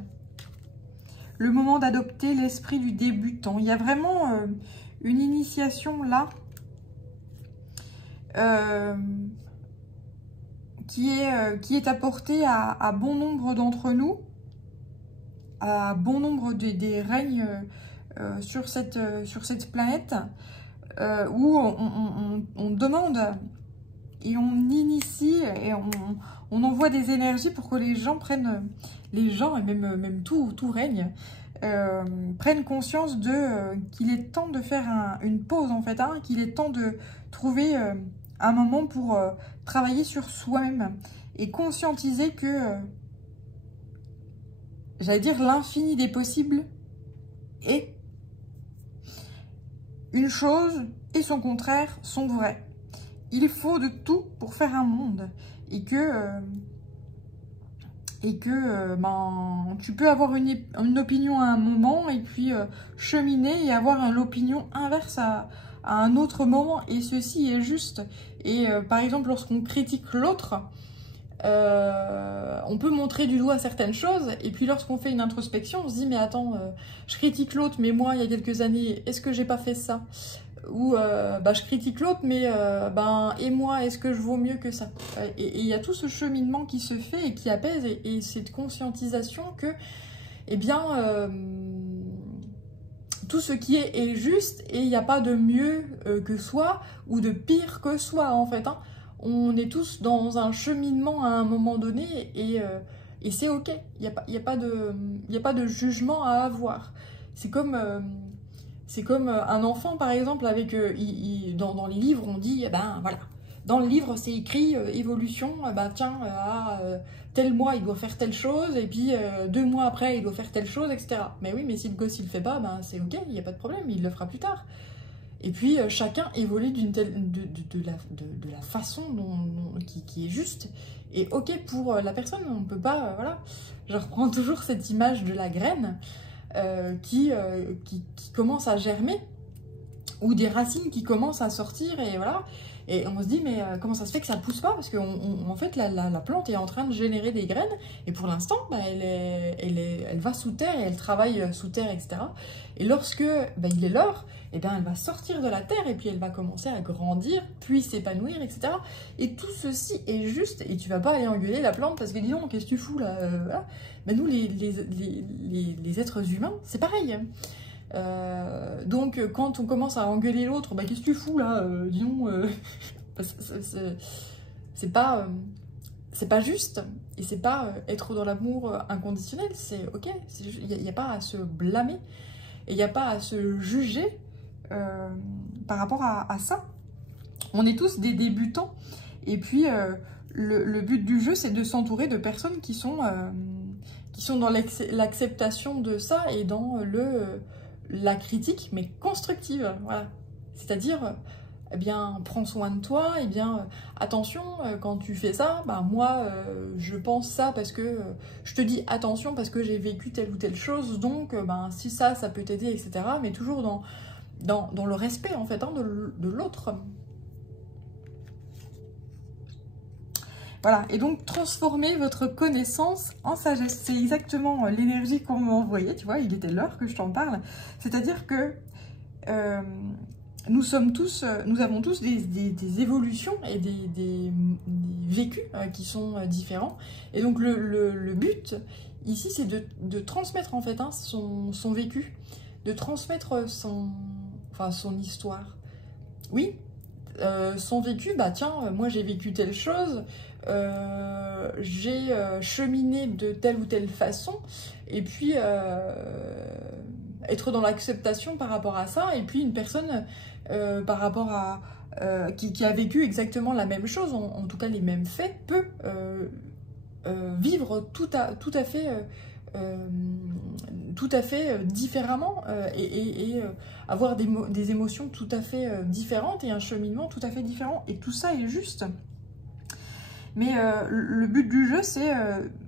Le moment d'adopter l'esprit du débutant. Il y a vraiment une initiation là. Qui est apportée à bon nombre d'entre nous. À bon nombre des règnes sur cette planète. Où on demande et on initie et on envoie des énergies pour que les gens prennent, et même tout règne, prennent conscience qu'il est temps de faire une pause en fait, hein, qu'il est temps de trouver un moment pour travailler sur soi-même et conscientiser que, j'allais dire, l'infini des possibles est une chose et son contraire sont vrais. Il faut de tout pour faire un monde. Et que tu peux avoir une opinion à un moment et puis cheminer et avoir l'opinion inverse à un autre moment. Et ceci est juste. Et par exemple, lorsqu'on critique l'autre, on peut montrer du doigt certaines choses, et puis lorsqu'on fait une introspection, on se dit mais attends, je critique l'autre, mais moi il y a quelques années, est-ce que j'ai pas fait ça? Ou je critique l'autre, mais et moi, est-ce que je vaux mieux que ça? Et il y a tout ce cheminement qui se fait et qui apaise, et cette conscientisation que, eh bien, tout ce qui est juste, et il n'y a pas de mieux que soi, ou de pire que soi en fait, hein. On est tous dans un cheminement à un moment donné et c'est ok. Il n'y a pas de jugement à avoir. C'est comme un enfant par exemple, avec dans les livres on dit, voilà, dans le livre c'est écrit évolution, tiens, tel mois il doit faire telle chose, et puis 2 mois après il doit faire telle chose, etc. Mais oui, mais si le gosse il le fait pas, c'est ok, il n'y a pas de problème, il le fera plus tard. Et puis chacun évolue de la façon qui est juste et ok pour la personne. On ne peut pas, voilà. Je reprends toujours cette image de la graine qui commence à germer, ou des racines qui commencent à sortir, et voilà. Et on se dit, mais comment ça se fait que ça ne pousse pas? Parce qu'en fait, la plante est en train de générer des graines, et pour l'instant, elle va sous terre, et elle travaille sous terre, etc. Et lorsque il est l'heure, elle va sortir de la terre, et puis elle va commencer à grandir, puis s'épanouir, etc. Et tout ceci est juste, et tu vas pas aller engueuler la plante, parce que dis donc, qu'est-ce que tu fous là, voilà. Mais nous, les êtres humains, c'est pareil. Donc quand on commence à engueuler l'autre, qu'est-ce que tu fous là, disons, c'est pas juste, et c'est pas être dans l'amour inconditionnel. C'est ok, il n'y a pas à se blâmer et il n'y a pas à se juger par rapport à ça. On est tous des débutants, et puis le but du jeu, c'est de s'entourer de personnes qui sont sont dans l'acceptation de ça et dans la critique, mais constructive. Voilà. C'est-à-dire, eh bien, prends soin de toi, eh bien, attention, quand tu fais ça, bah, moi, je pense ça parce que, je te dis attention parce que j'ai vécu telle ou telle chose, donc, ben, si ça peut t'aider, etc. Mais toujours dans le respect, en fait, hein, de l'autre. Voilà, et donc transformer votre connaissance en sagesse. C'est exactement l'énergie qu'on m'a envoyée, tu vois, il était l'heure que je t'en parle. C'est-à-dire que nous avons tous des évolutions et des vécus qui sont différents. Et donc le but ici, c'est de transmettre en fait hein, son vécu, de transmettre son histoire. Oui, son vécu, bah tiens, moi j'ai vécu telle chose, j'ai cheminé de telle ou telle façon, et puis être dans l'acceptation par rapport à ça, et puis une personne par rapport à qui a vécu exactement la même chose, en tout cas les mêmes faits, peut vivre tout à fait différemment et avoir des émotions tout à fait différentes et un cheminement tout à fait différent. Et tout ça est juste. Mais le but du jeu, c'est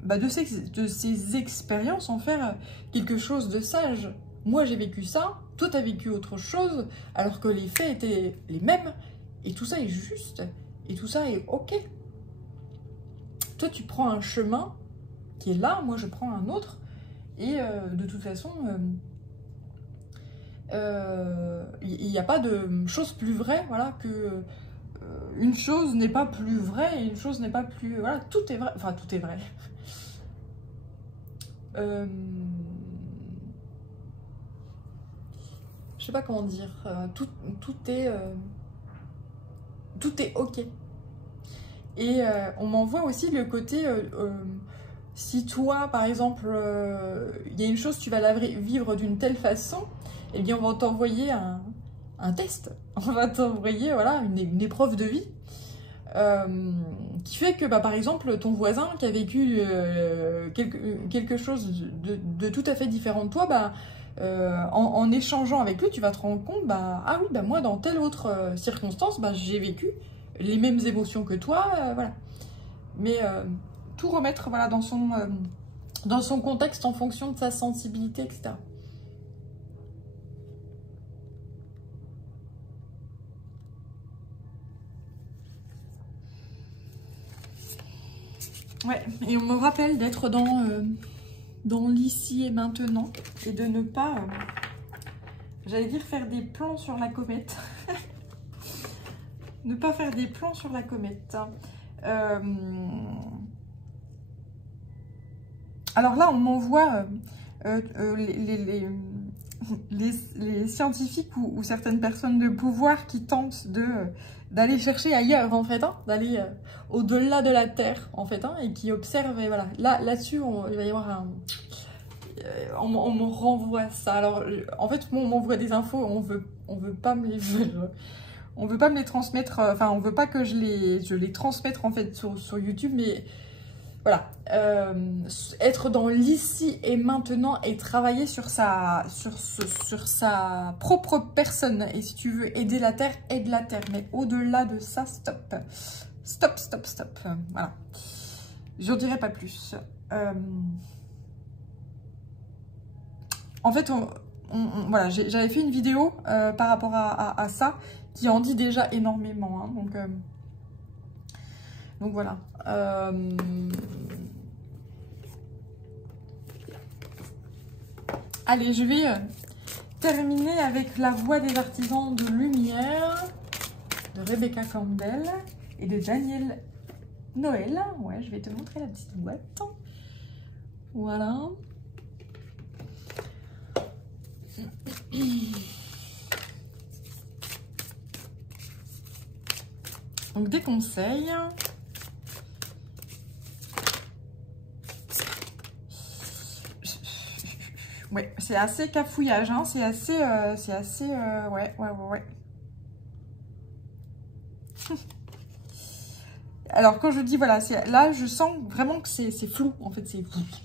de ces expériences en faire quelque chose de sage. Moi, j'ai vécu ça, toi, t'as vécu autre chose, alors que les faits étaient les mêmes. Et tout ça est juste. Et tout ça est OK. Toi, tu prends un chemin qui est là, moi, je prends un autre. Et de toute façon, il n'y a pas de chose plus vraie, voilà, que une chose n'est pas plus vraie et une chose n'est pas plus... Voilà, tout est vrai. Enfin, tout est vrai. Je sais pas comment dire. Tout est OK. Et on m'envoie aussi le côté... si toi, par exemple, il y a une chose, tu vas la vivre d'une telle façon, eh bien, on va t'envoyer un test. On va t'envoyer voilà, une épreuve de vie qui fait que, bah, par exemple, ton voisin qui a vécu quelque chose de tout à fait différent de toi, bah, en échangeant avec lui, tu vas te rendre compte, bah, ah oui, bah, moi, dans telle autre circonstance, bah, j'ai vécu les mêmes émotions que toi, voilà. Mais... tout remettre voilà, dans son contexte en fonction de sa sensibilité, etc. Ouais, et on me rappelle d'être dans l'ici et maintenant et de ne pas, j'allais dire faire des plans sur la comète. Ne pas faire des plans sur la comète. Alors là, on m'envoie les scientifiques ou certaines personnes de pouvoir qui tentent d'aller chercher ailleurs, en fait, hein, d'aller au-delà de la Terre, en fait, hein, et qui observent, et voilà. Là-dessus, il va y avoir un... on me renvoie ça. Alors, en fait, moi, on m'envoie des infos, on veut pas me les... on veut pas me les transmettre, enfin, on veut pas que je les transmette, en fait, sur YouTube, mais... Voilà, être dans l'ici et maintenant et travailler sur sa propre personne. Et si tu veux aider la Terre, aide la Terre. Mais au-delà de ça, stop. Stop, stop, stop. Voilà. Je n'en dirai pas plus. En fait, voilà, j'avais fait une vidéo par rapport à ça qui en dit déjà énormément. Hein, donc voilà. Allez, je vais terminer avec La Voix des artisans de lumière de Rebecca Campbell et de Daniel Noël. Ouais, je vais te montrer la petite boîte. Voilà. Donc des conseils. Ouais, c'est assez cafouillage, hein, c'est assez, ouais. alors quand je dis voilà, là je sens vraiment que c'est flou, en fait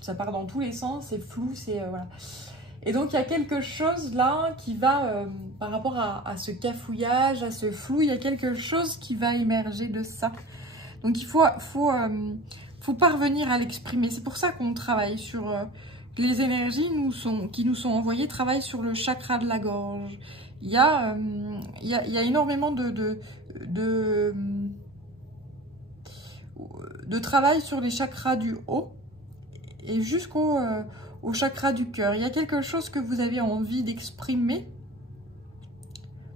ça part dans tous les sens, c'est flou, voilà. Et donc il y a quelque chose là qui va, par rapport à ce cafouillage, à ce flou, il y a quelque chose qui va émerger de ça. Donc il faut parvenir à l'exprimer. C'est pour ça qu'on travaille sur les énergies qui nous sont envoyées, travaillent sur le chakra de la gorge. Il y a énormément de travail sur les chakras du haut et jusqu'au au chakra du cœur. Il y a quelque chose que vous avez envie d'exprimer,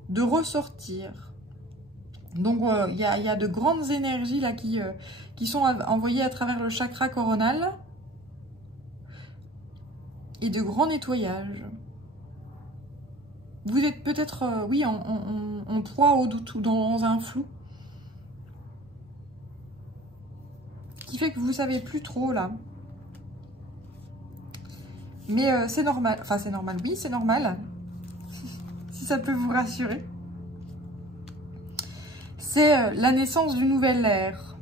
de ressortir. Donc il y a de grandes énergies là qui sont envoyées à travers le chakra coronal et de grands nettoyages. Vous êtes peut-être, oui, en proie au doute ou dans un flou qui fait que vous savez plus trop là. Mais c'est normal, enfin c'est normal, oui c'est normal, si ça peut vous rassurer. C'est la naissance d'une nouvelle ère,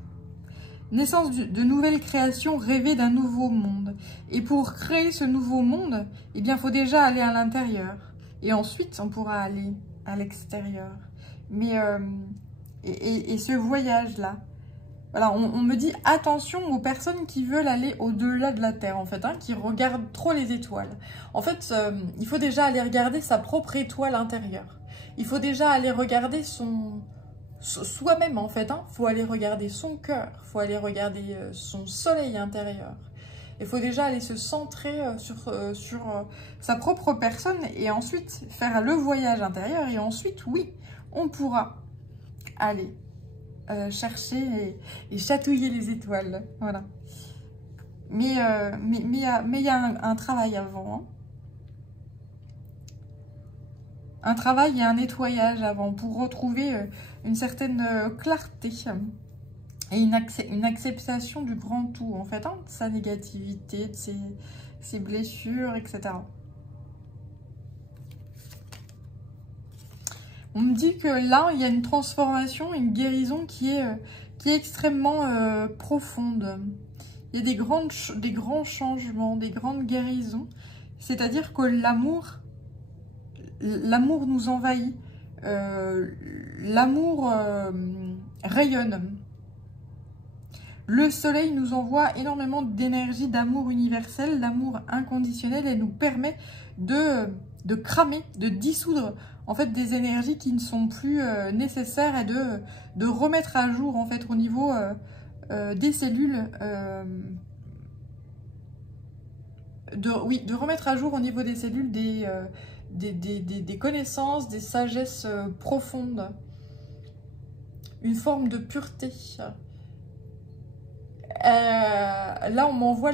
naissance de nouvelles créations, rêver d'un nouveau monde. Et pour créer ce nouveau monde, eh bien il faut déjà aller à l'intérieur. Et ensuite on pourra aller à l'extérieur. Mais et ce voyage-là, voilà, on me dit attention aux personnes qui veulent aller au-delà de la Terre, en fait, hein, qui regardent trop les étoiles. En fait, il faut déjà aller regarder sa propre étoile intérieure. Il faut déjà aller regarder soi-même, en fait. Il faut aller regarder son cœur, il faut aller regarder son soleil intérieur. Il faut déjà aller se centrer sur sa propre personne et ensuite faire le voyage intérieur. Et ensuite, oui, on pourra aller chercher et chatouiller les étoiles, voilà. Mais il y a un travail avant, hein. Un travail et un nettoyage avant pour retrouver une certaine clarté et une acceptation du grand tout, en fait, hein, de sa négativité, de ses blessures, etc. On me dit que là, il y a une transformation, une guérison qui est extrêmement profonde. Il y a des grands changements, des grandes guérisons. C'est-à-dire que l'amour nous envahit. L'amour rayonne. Le soleil nous envoie énormément d'énergie, d'amour universel, d'amour inconditionnel et nous permet de cramer, de dissoudre en fait des énergies qui ne sont plus nécessaires et de remettre à jour en fait au niveau des cellules, de remettre à jour au niveau des cellules des connaissances, des sagesses profondes, une forme de pureté. Là on m'envoie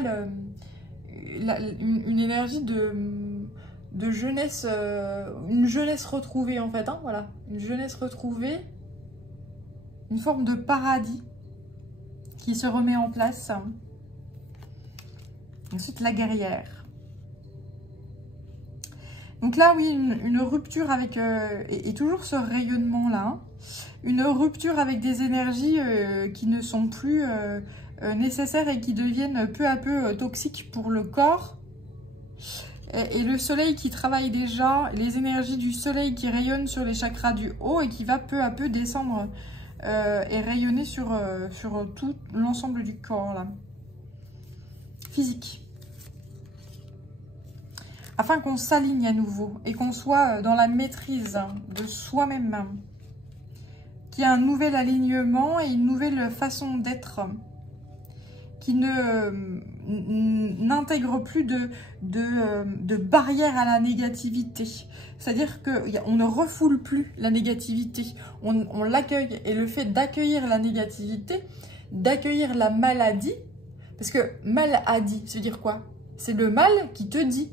une énergie de jeunesse, une jeunesse retrouvée en fait, hein, voilà, une jeunesse retrouvée, une forme de paradis qui se remet en place. Ensuite la guerrière. Donc là oui, une rupture avec, et toujours ce rayonnement là, hein, une rupture avec des énergies qui ne sont plus nécessaires et qui deviennent peu à peu toxiques pour le corps. Et le soleil qui travaille déjà, les énergies du soleil qui rayonnent sur les chakras du haut et qui va peu à peu descendre et rayonner sur tout l'ensemble du corps, là. Physique. Afin qu'on s'aligne à nouveau et qu'on soit dans la maîtrise de soi-même. Qu'il y ait un nouvel alignement et une nouvelle façon d'être. Qui n'intègre plus de barrières à la négativité. C'est-à-dire qu'on ne refoule plus la négativité, on l'accueille. Et le fait d'accueillir la négativité, d'accueillir la maladie, parce que maladie, ça veut dire quoi? C'est le mal qui te dit.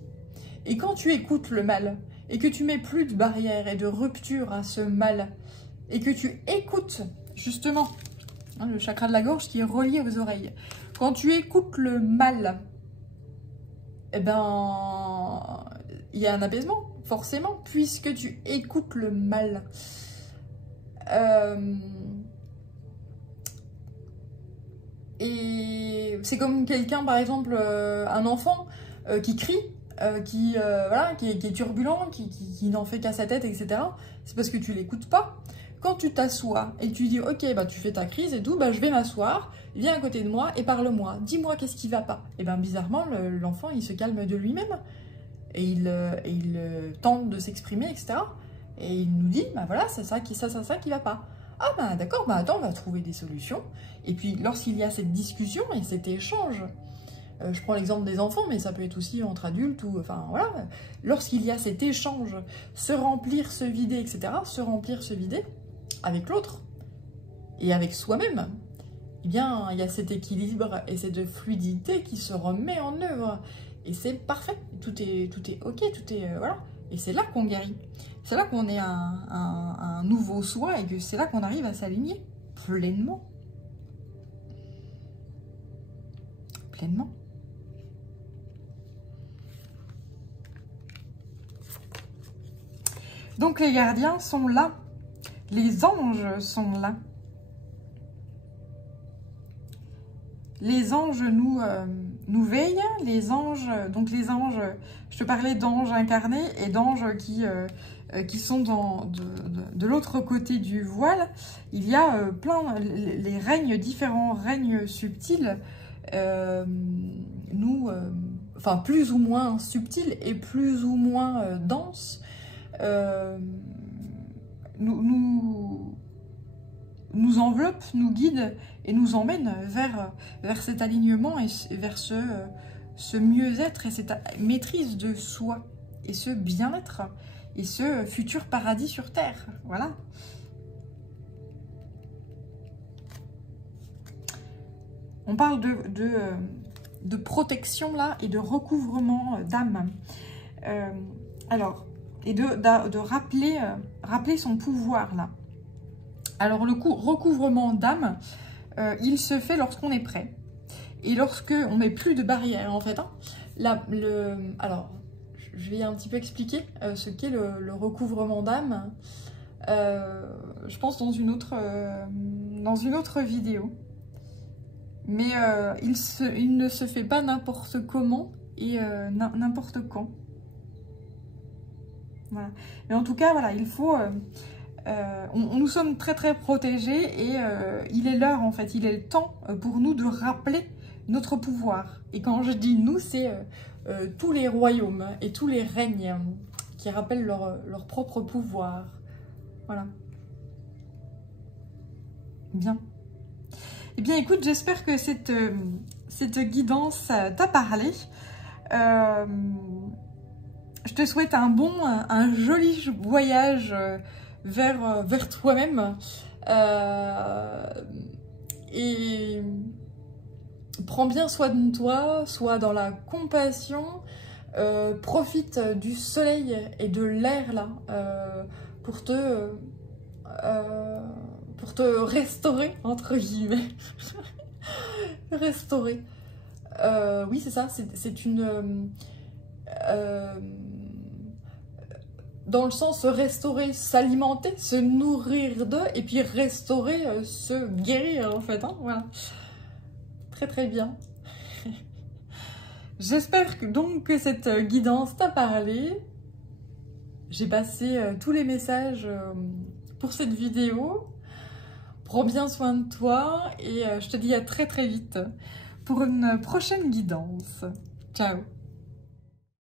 Et quand tu écoutes le mal, et que tu mets plus de barrières et de rupture à ce mal, et que tu écoutes justement hein, le chakra de la gorge qui est relié aux oreilles, quand tu écoutes le mal, eh ben, il y a un apaisement, forcément, puisque tu écoutes le mal. Et c'est comme quelqu'un, par exemple, un enfant qui crie, voilà, qui est turbulent, qui n'en fait qu'à sa tête, etc. C'est parce que tu l'écoutes pas. Quand tu t'assois et que tu dis, ok, bah, tu fais ta crise et tout, bah, je vais m'asseoir, viens à côté de moi et parle-moi. Dis-moi qu'est-ce qui va pas. Et bien, bizarrement, l'enfant, il se calme de lui-même. Et il tente de s'exprimer, etc. Et il nous dit, bah voilà, c'est ça qui va pas. Ah bah d'accord, bah attends, on va trouver des solutions. Et puis, lorsqu'il y a cette discussion et cet échange, je prends l'exemple des enfants, mais ça peut être aussi entre adultes, ou enfin voilà, lorsqu'il y a cet échange, se remplir, se vider, etc., se remplir, se vider, avec l'autre, et avec soi-même, eh bien, il y a cet équilibre et cette fluidité qui se remet en œuvre. Et c'est parfait, tout est ok, tout est... voilà. Et c'est là qu'on guérit. C'est là qu'on est un nouveau soi et que c'est là qu'on arrive à s'aligner pleinement. Pleinement. Donc les gardiens sont là. Les anges sont là. Les anges nous veillent. Les anges, donc les anges, je te parlais d'anges incarnés et d'anges qui sont de l'autre côté du voile. Il y a les règnes, différents règnes subtils, enfin plus ou moins subtils et plus ou moins denses, nous enveloppent, nous guident et nous emmènent vers cet alignement et vers ce mieux-être et cette maîtrise de soi et ce bien-être et ce futur paradis sur Terre. Voilà. On parle de protection là et de recouvrement d'âme. Alors, et de rappeler son pouvoir là. Alors le recouvrement d'âme, il se fait lorsqu'on est prêt. Et lorsqu'on met plus de barrières en fait. Hein. Alors, je vais un petit peu expliquer ce qu'est le recouvrement d'âme. Je pense dans une autre vidéo. Mais il ne se fait pas n'importe comment et n'importe quand. Voilà. Mais en tout cas, voilà, il faut... nous sommes très très protégés et il est l'heure en fait, il est le temps pour nous de rappeler notre pouvoir. Et quand je dis nous, c'est tous les royaumes et tous les règnes qui rappellent leur propre pouvoir. Voilà. Bien. Eh bien écoute, j'espère que cette guidance t'a parlé. Je te souhaite un joli voyage vers toi-même et prends bien soin de toi, sois dans la compassion, profite du soleil et de l'air là pour te restaurer entre guillemets. Restaurer, oui c'est ça, c'est une dans le sens se restaurer, s'alimenter, se nourrir d'eux, et puis restaurer, se guérir en fait. Hein, voilà. Très très bien. J'espère donc que cette guidance t'a parlé. J'ai passé tous les messages pour cette vidéo. Prends bien soin de toi et je te dis à très très vite pour une prochaine guidance. Ciao.